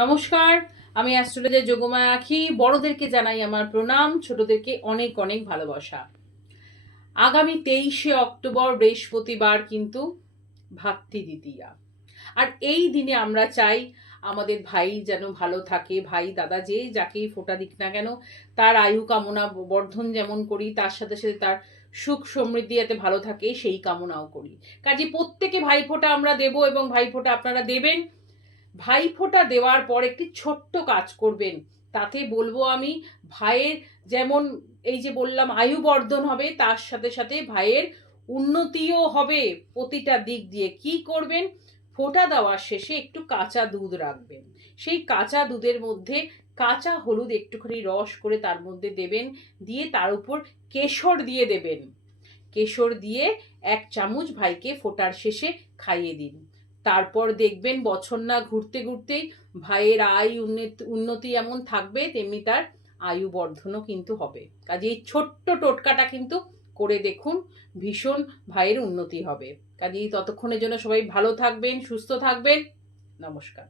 নমস্কার, আমি অ্যাস্ট্রোলজার যোগমায়া আখি। বড়দেরকে জানাই আমার প্রণাম, ছোটদেরকে অনেক অনেক ভালোবাসা। আগামী 23শে অক্টোবর বৃহস্পতিবার কিন্তু ভাতৃ দ্বিতীয়া। আর এই দিনে আমরা চাই আমাদের ভাই যেন ভালো থাকে, ভাই দাদা যে যাকেই ফোঁটা দিক না কেন তার আয়ু কামনা বর্ধন যেমন করি, তার সাথে সাথে তার সুখ সমৃদ্ধি যাতে ভালো থাকে সেই কামনাও করি। কাজে প্রত্যেকে ভাইফোঁটা আমরা দেব এবং ভাইফোঁটা আপনারা দেবেন। ভাইফোঁটা দেওয়ার পর একটি ছোট্ট কাজ করবেন, তাতে বলবো আমি ভাইয়ের যেমন এই যে বললাম আয়ু বর্ধন হবে, তার সাথে সাথে ভাইয়ের উন্নতিও হবে প্রতিটা দিক দিয়ে। কি করবেন? ফোঁটা দেওয়ার শেষে একটু কাঁচা দুধ রাখবেন, সেই কাঁচা দুধের মধ্যে কাঁচা হলুদ একটুখানি রস করে তার মধ্যে দেবেন, দিয়ে তার উপর কেশর দিয়ে দেবেন। কেশর দিয়ে 1 চামচ ভাইকে ফোঁটার শেষে খাইয়ে দিন। তারপর দেখবেন বছর না ঘুরতে ঘুরতেই ভাইয়ের উন্নতি এমন থাকবে, তেমনি তার আয়ু বর্ধনও কিন্তু হবে। কাজে এই ছোট্ট টোটকাটা কিন্তু করে দেখুন, ভীষণ ভাইয়ের উন্নতি হবে। কাজেই ততক্ষণের জন্য সবাই ভালো থাকবেন, সুস্থ থাকবেন। নমস্কার।